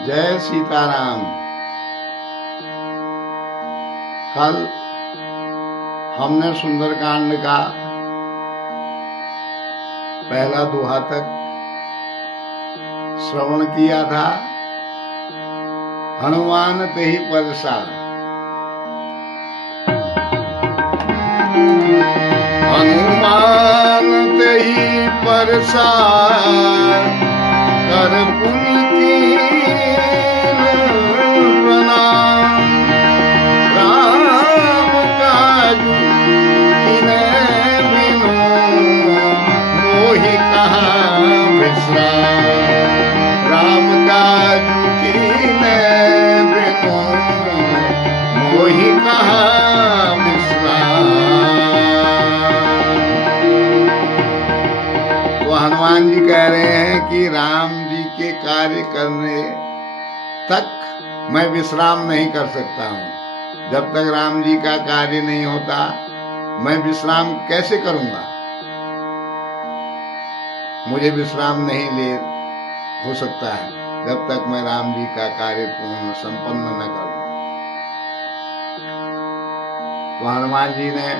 जय सीताराम। कल हमने सुंदरकांड का पहला दोहा तक श्रवण किया था। हनुमान तेहि परसा, हनुमान तेहि परसा, कर पुनि कीन प्रणाम। राम काजु किनै बिनु, मोहि कहाँ विश्राम। राम काजु किनै बिनु, मोहि कहाँ विश्राम। तो हनुमान जी कह रहे हैं कि राम जी के कार्य करने तक मैं विश्राम नहीं कर सकता हूँ। जब तक राम जी का कार्य नहीं होता मैं विश्राम कैसे करूंगा। मुझे विश्राम नहीं ले हो सकता है जब तक मैं राम जी का कार्य पूर्ण संपन्न न करूं। तो हनुमान जी ने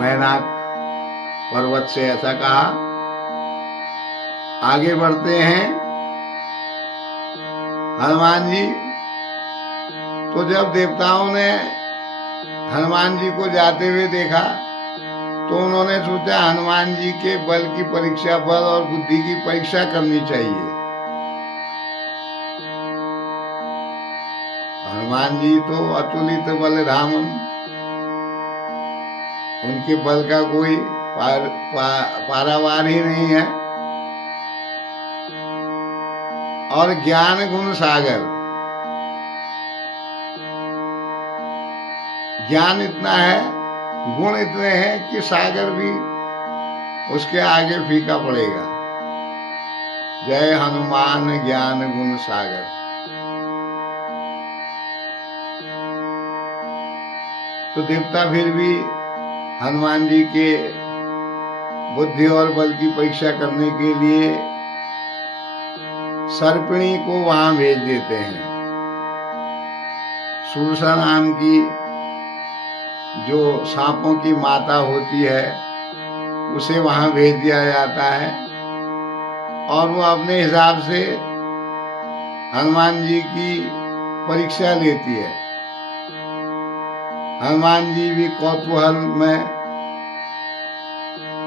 मैनाक पर्वत से ऐसा कहा। आगे बढ़ते हैं। हनुमान जी तो जब देवताओं ने हनुमान जी को जाते हुए देखा तो उन्होंने सोचा हनुमान जी के बल की परीक्षा, बल और बुद्धि की परीक्षा करनी चाहिए। हनुमान जी तो अतुलित बलधामम, उनके बल का कोई पारावार ही नहीं है। और ज्ञान गुण सागर, ज्ञान इतना है, गुण इतने हैं कि सागर भी उसके आगे फीका पड़ेगा। जय हनुमान ज्ञान गुण सागर। तो देवता फिर भी हनुमान जी के बुद्धि और बल की परीक्षा करने के लिए सर्पिणी को वहां भेज देते हैं। सुरसा नाम की जो सांपों की माता होती है उसे वहां भेज दिया जाता है और वो अपने हिसाब से हनुमान जी की परीक्षा लेती है। हनुमान जी भी कौतूहल में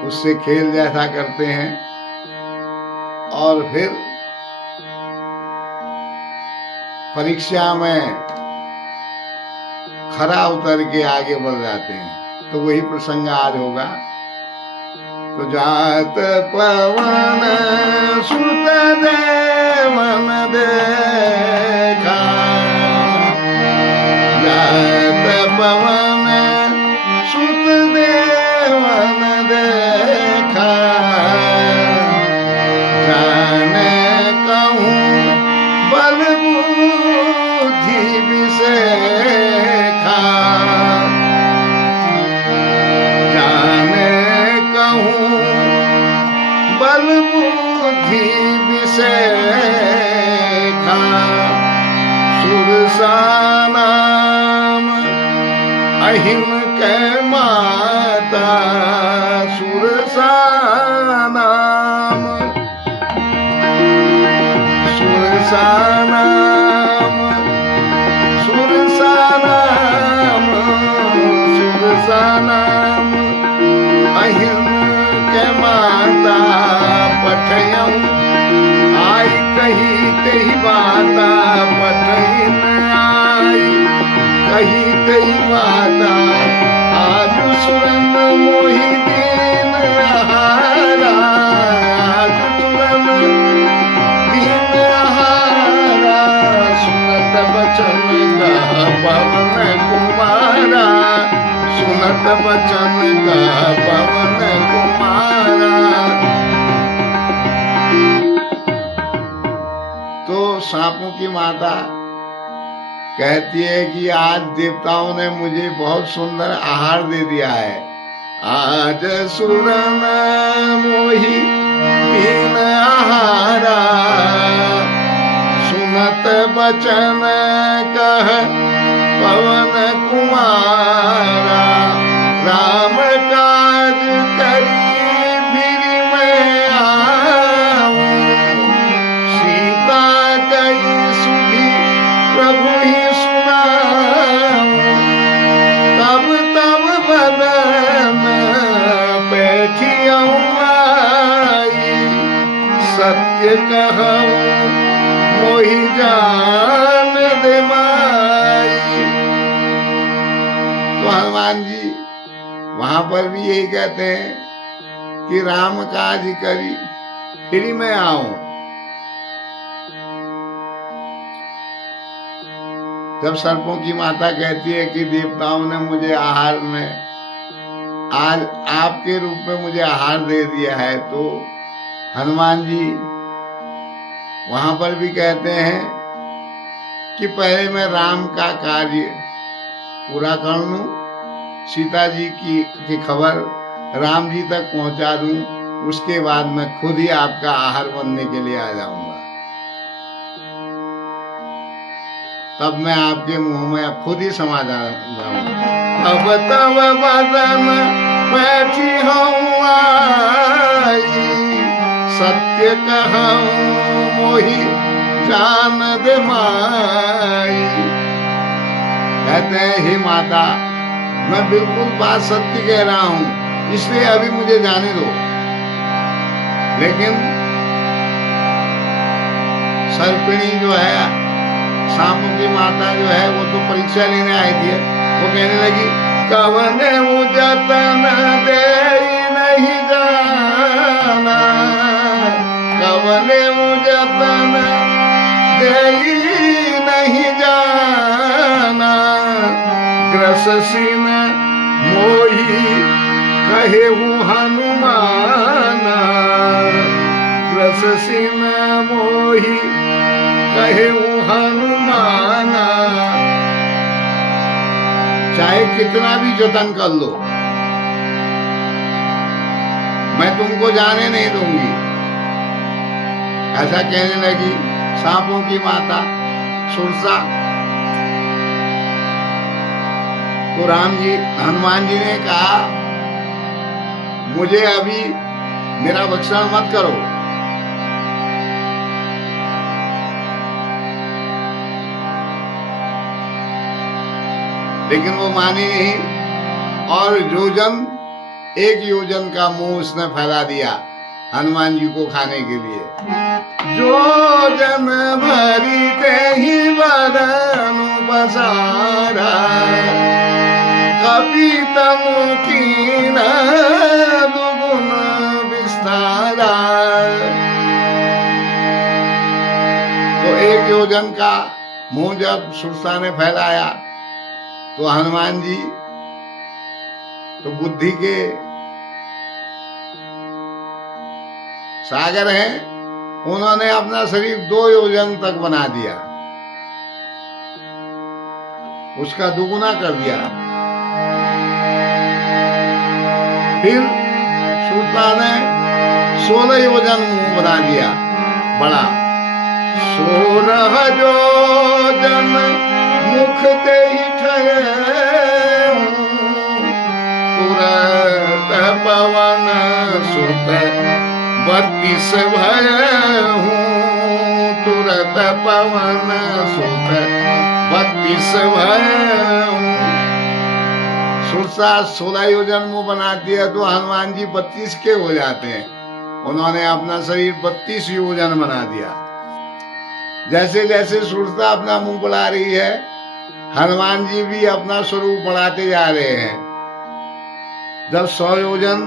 उससे खेल जैसा करते हैं और फिर परीक्षा में खरा उतर के आगे बढ़ जाते हैं। तो वही प्रसंग आज होगा। तो जात पवन सुत देवन देखा, जात पवन सुत देवन देखा, जाने कहूँ बल बुद्धि विषेखा, जाने कहूँ बल बुद्धि विषेखा। सुरसा नाम अहिम के माता, सुरसा नाम, सुरसा नाम, सुरसा नाम, सुरसा नाम अहिम के माता। पठयऊ आई कही तेहि बाता, पठइन आई कही तेहि बाता। आज सुरन मोहि दीन हारा, आज सुरन दीन हारा। सुनत बचन का पवन कुमारा, सुनत बचन का पवन कुमारा। तो सांपों की माता कहती है कि आज देवताओं ने मुझे बहुत सुंदर आहार दे दिया है। आज सुरन मोहि दीन आहारा, वचन कह पवन कुमारा, राम काज करी फिर मैं आऊं, सीता कई सुधी प्रभु ही सुनाऊं, तब तब बदन बैठियऊं आई, सत्य कहूं मोहि जान दे माई। तो हनुमान जी वहां पर भी यही कहते हैं कि राम काज करी फिर मैं आऊं। जब सर्पों की माता कहती है कि देवताओं ने मुझे आहार में आज आपके रूप में मुझे आहार दे दिया है, तो हनुमान जी वहां पर भी कहते हैं कि पहले मैं राम का कार्य पूरा कर लूं, सीता जी की खबर राम जी तक पहुंचा दूं, उसके बाद मैं खुद ही आपका आहार बनने के लिए आ जाऊंगा, तब मैं आपके मुंह में खुद ही समा जाऊंगा। तब तब बदन बैठी हूँ आई, सत्य कहूँ मोहि जान दे माई। कहते हैं हे माता, मैं बिल्कुल बात सत्य कह रहा हूं, इसलिए अभी मुझे जाने दो। लेकिन सर्पिणी जो है, सांपों की माता जो है, वो तो परीक्षा लेने आई थी। वो कहने लगी कवने जतन दे नहीं जाना, कवने जतन दे नहीं जाना, ग्रससिन मोही कहे हनुमाना, ग्रससिन मोही कहे हनुमाना। चाहे कितना भी जतन कर लो, मैं तुमको जाने नहीं दूंगी, ऐसा कहने लगी सांपों की माता सुरसा। तो राम जी, हनुमान जी ने कहा मुझे अभी मेरा भक्षण मत करो। लेकिन वो मानी नहीं और एक योजन का मुंह उसने फैला दिया हनुमान जी को खाने के लिए। योजन भरी ते ही बदन पसारा, कपितम कीन दुगुन विस्तारा। तो एक योजन का मुंह जब सुरसा ने फैलाया तो हनुमान जी तो बुद्धि के सागर हैं, उन्होंने अपना शरीर 2 योजन तक बना दिया, उसका दुगुना कर दिया। फिर सुरसा ने 16 योजन मुंह बना दिया बड़ा। 16 योजन मुख ते ही तुरत पवन सुत 32 भयहूँ, तुरत पवन सुत 32 भयहूँ। सुरसा 16 योजन मुंह बना दिया तो हनुमान जी 32 के हो जाते हैं। उन्होंने अपना शरीर 32 योजन बना दिया। जैसे जैसे सुरसा अपना मुंह बढ़ा रही है, हनुमान जी भी अपना स्वरूप बढ़ाते जा रहे हैं। जब 100 योजन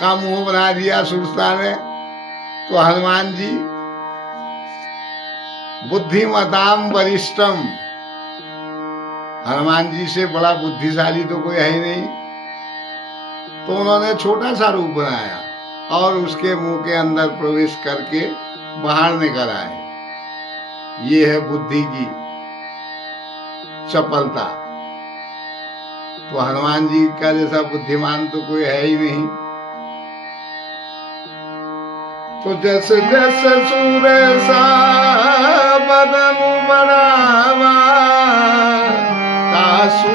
का मुंह बना दिया सुरसा ने, तो हनुमान जी बुद्धिमताम वरिष्ठम, हनुमान जी से बड़ा बुद्धिशाली तो कोई है ही नहीं, तो उन्होंने छोटा सा रूप बनाया और उसके मुंह के अंदर प्रवेश करके बाहर निकल आए। ये है बुद्धि की चपलता। तो हनुमान जी का जैसा बुद्धिमान तो कोई है ही नहीं। तो जैसे जैसे सूरसा बदनु बढ़ावा, तासु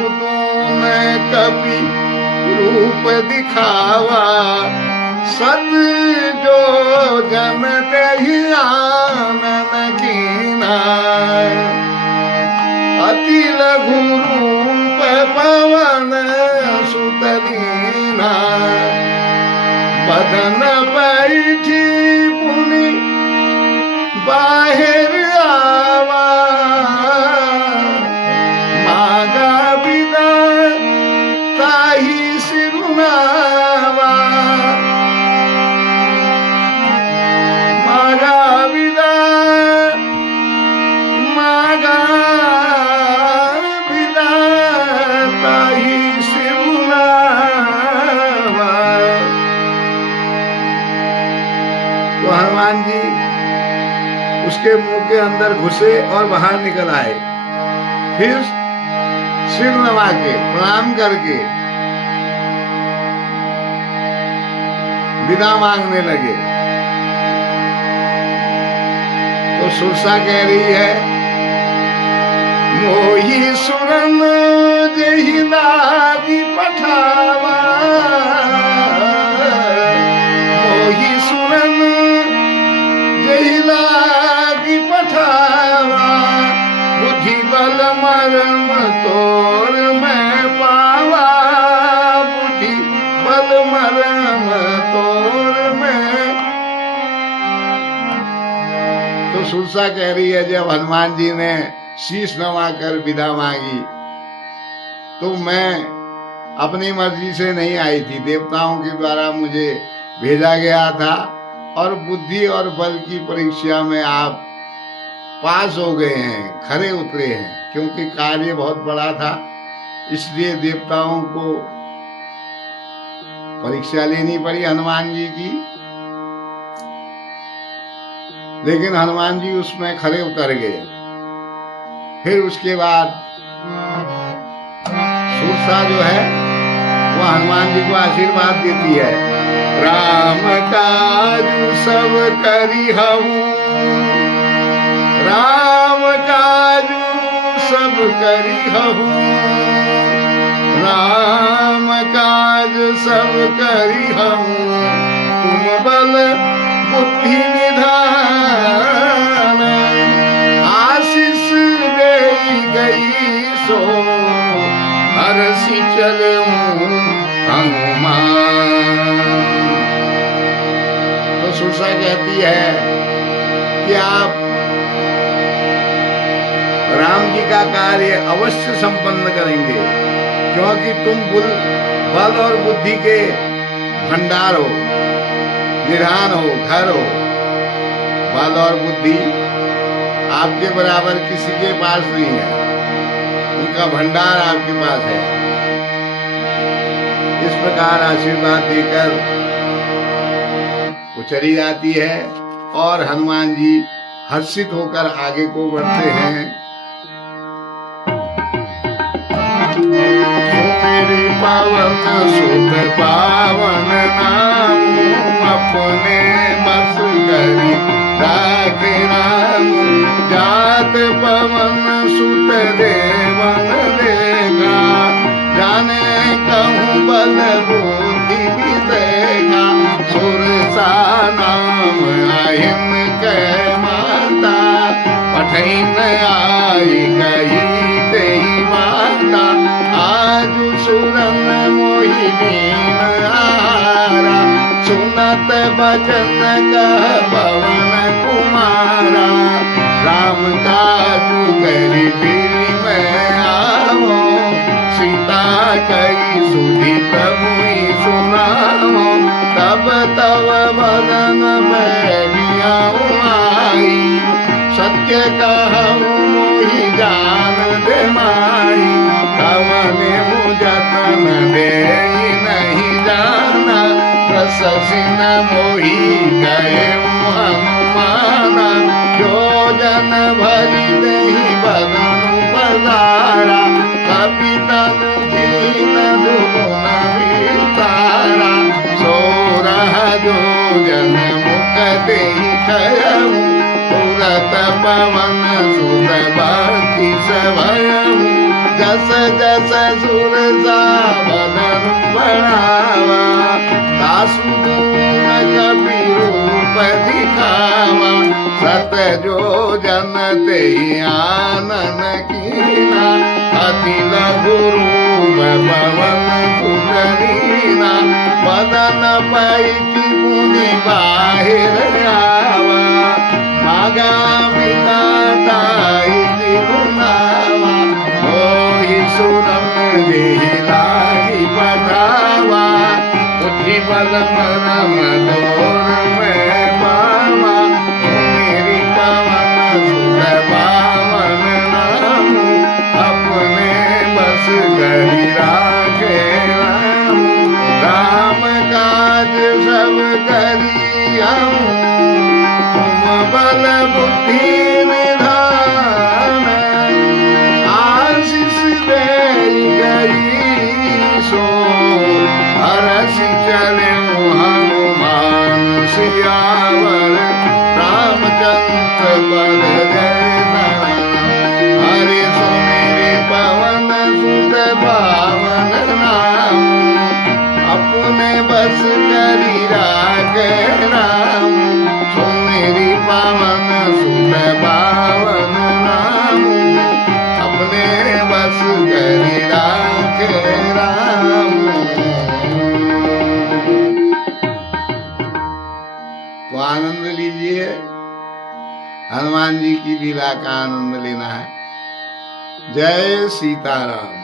मैं कपि रूप दिखावा, सत जो जन देहि आनन कीना, अति लघु रूप पवन सुत दीना, बदन बैठी पुनि बाहिर आवा, मागा बिदा ताही सिरुनावा, मागा बिदा ताही सिरुनावा। तो हनुमान जी उसके मुंह के अंदर घुसे और बाहर निकल आए। फिर सिर नवा के प्रणाम करके विदा मांगने लगे। तो सुरसा कह रही है, मोही सुरन जहि लागी पठावा, मोही सुरन जहि लागी पठावा, बुद्धि बल मरम तोर मैं पावा, बुद्धि बल मरम तोर मैं। तो सुरसा कह रही है, जब हनुमान जी ने शीश नवाकर विदा मांगी तो मैं अपनी मर्जी से नहीं आई थी, देवताओं के द्वारा मुझे भेजा गया था, और बुद्धि और बल की परीक्षा में आप पास हो गए हैं, खरे उतरे हैं, क्योंकि कार्य बहुत बड़ा था, इसलिए देवताओं को परीक्षा लेनी पड़ी हनुमान जी की। लेकिन हनुमान जी उसमें खरे उतर गए। फिर उसके बाद सुरसा जो है वो हनुमान जी को आशीर्वाद देती है, राम काज सब करी हूँ, राम काज सब करी हूँ, राम काज सब करी हूँ, तुम बल बुद्धि निधान, आशीष दे गई सो हरसि चलूं हनुमान। तो सुरसा कहती है कि आप राम जी का कार्य अवश्य संपन्न करेंगे, क्योंकि तुम बल और बुद्धि के भंडार हो, निधान हो, घर हो। बल और बुद्धि आपके बराबर किसी के पास नहीं है, उनका भंडार आपके पास है। इस प्रकार आशीर्वाद देकर वो चली जाती है और हनुमान जी हर्षित होकर आगे को बढ़ते हैं। मेरी पावन सुत पावन नाम, अपने बस करी राखे राम, जात पवन सुत देवन देगा, जाने कहूँ बल बुद्धि विदेगा, सुरसा नाम अहिम के माता, पठैन आई कही तेहि माता, आज सुरन मोहि दीन आहारा, सुनत बचन कह पवन कुमारा, राम काजु करी फिर मैं आवो, सीता कही सुधि प्रभु सुनाओ, तब तब बदन बैठिया आई, सत्य कहूँ मोहि जान दे माई, कवने मुझतन दे नहीं जाना, रससिन मोहि गए हनुमाना, जो जन भरी दही बदन पधारा, कपि तनु दीन दुगुन विस्तारा, सोरह जो जन मुख देहि थयऊ, तुरत पवन सुत भक्ति सभयऊ जस जस सुर सावधन बढ़ावा दासु गुण कपि रूप दिखावा सत जो जन ते आनन कीना अति लघु रूप पवन सुतरीना बदन पैति मुनि बाहिर आवा मागा विधाता इति गुनावा मोहि सुरन देहि लागी पठावा उठी बल परम दोर में पावा मेरी पवन सुत पावन नाम अपने बस गरी राखे राम काज सब करी तुम बल बुद्धि निधान आशीष दे गई सो हरसि चले हनुमान सियावर रामचंद्र बल जय हरे सो मेरे पवन सुत पावन नाम अपने बस करी राखे राम सो मेरी पावन सुत पावन नाम अपने बस करी राखे राम। तो आनंद लीजिए, हनुमान जी की लीला का आनंद लेना है। जय सीताराम।